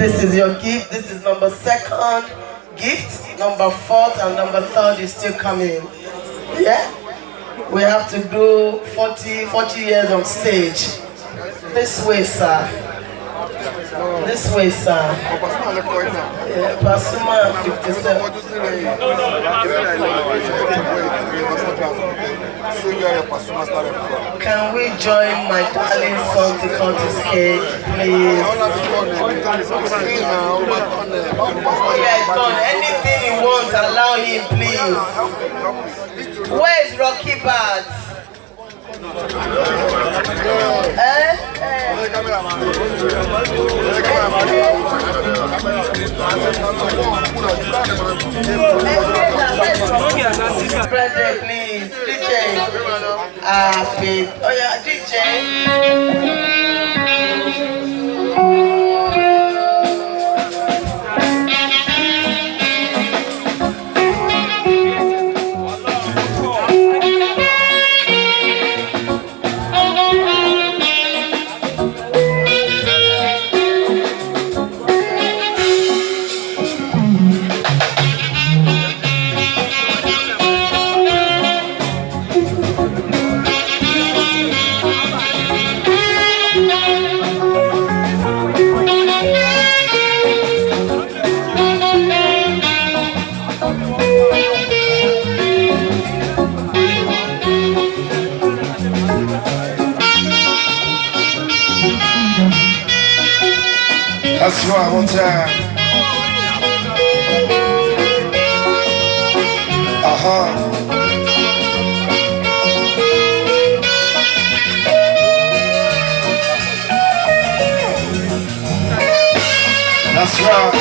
This is your gift. This is number 2nd gift. Number 4th and number 3rd is still coming. Yeah? We have to do 40 years on stage. This way, sir. This way, sir. Yeah, Pasuma 57. Can we join my darling son to cut his cake, please? Yeah, done. Anything he wants, allow him, please. Where is Rocky Bad? Birthday, please. DJ. Happy. Oh yeah, DJ. That's right, one time. That's right.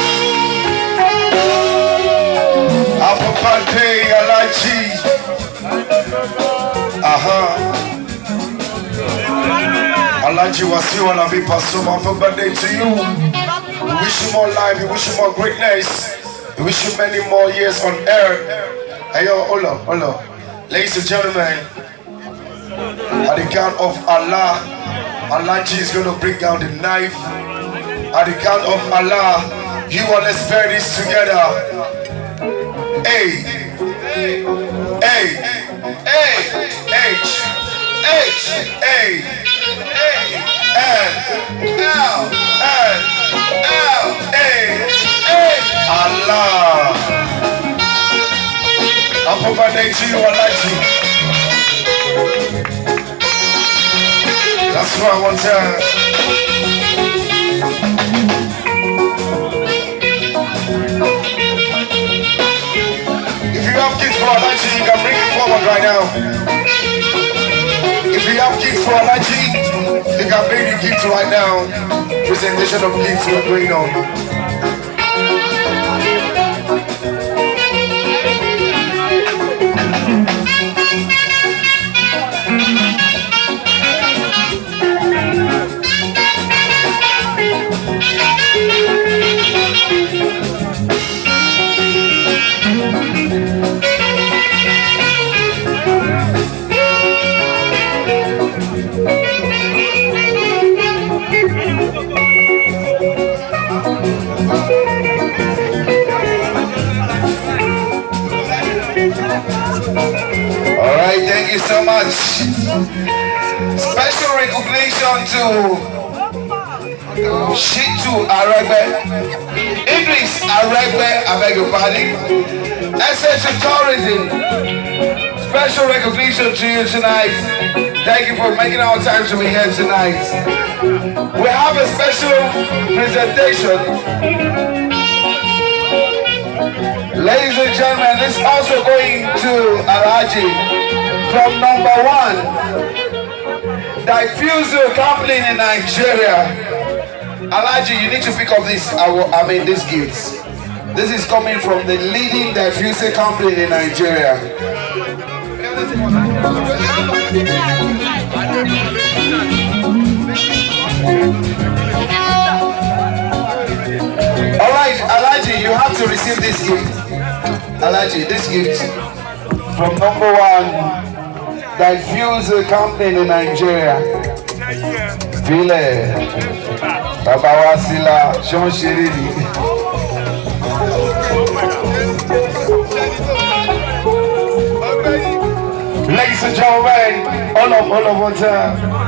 Apple Pate, Alaji. Alaji Wahala Pasuma, happy birthday to you. We wish you more life, we wish you more greatness. We wish you many more years on earth. Hey yo, hold up. Ladies and gentlemen, at the count of Allah, Alaji is going to bring down the knife. At the count of Allah, you all let's bear this together. A, H, A, N, L, A, Allah. Happy birthday to you, Alaji. That's right, one time. If you have kids for Alaji, you can bring it forward right now. If you have kids for Alaji, you can bring your gifts right now. Presentation of gifts are going on. Alright, thank you so much. Special recognition to Shitu Aregbe, Idris Aregbe, I beg your pardon, Essential Tourism. Special recognition to you tonight. Thank you for making our time to be here tonight. We have a special presentation. Ladies and gentlemen, this is also going to Alaji from number 1, Diffuser Company in Nigeria. Alaji, you need to pick up these gifts. This is coming from the leading diffuser company in Nigeria. All right, Alaji, you have to receive this gift. Alaji, this gift from number 1 diffuser company in Nigeria. Fílẹ̀ bàbá wa sílá ṣọ́n ṣeré ni. Ladies and gentlemen, all of one time.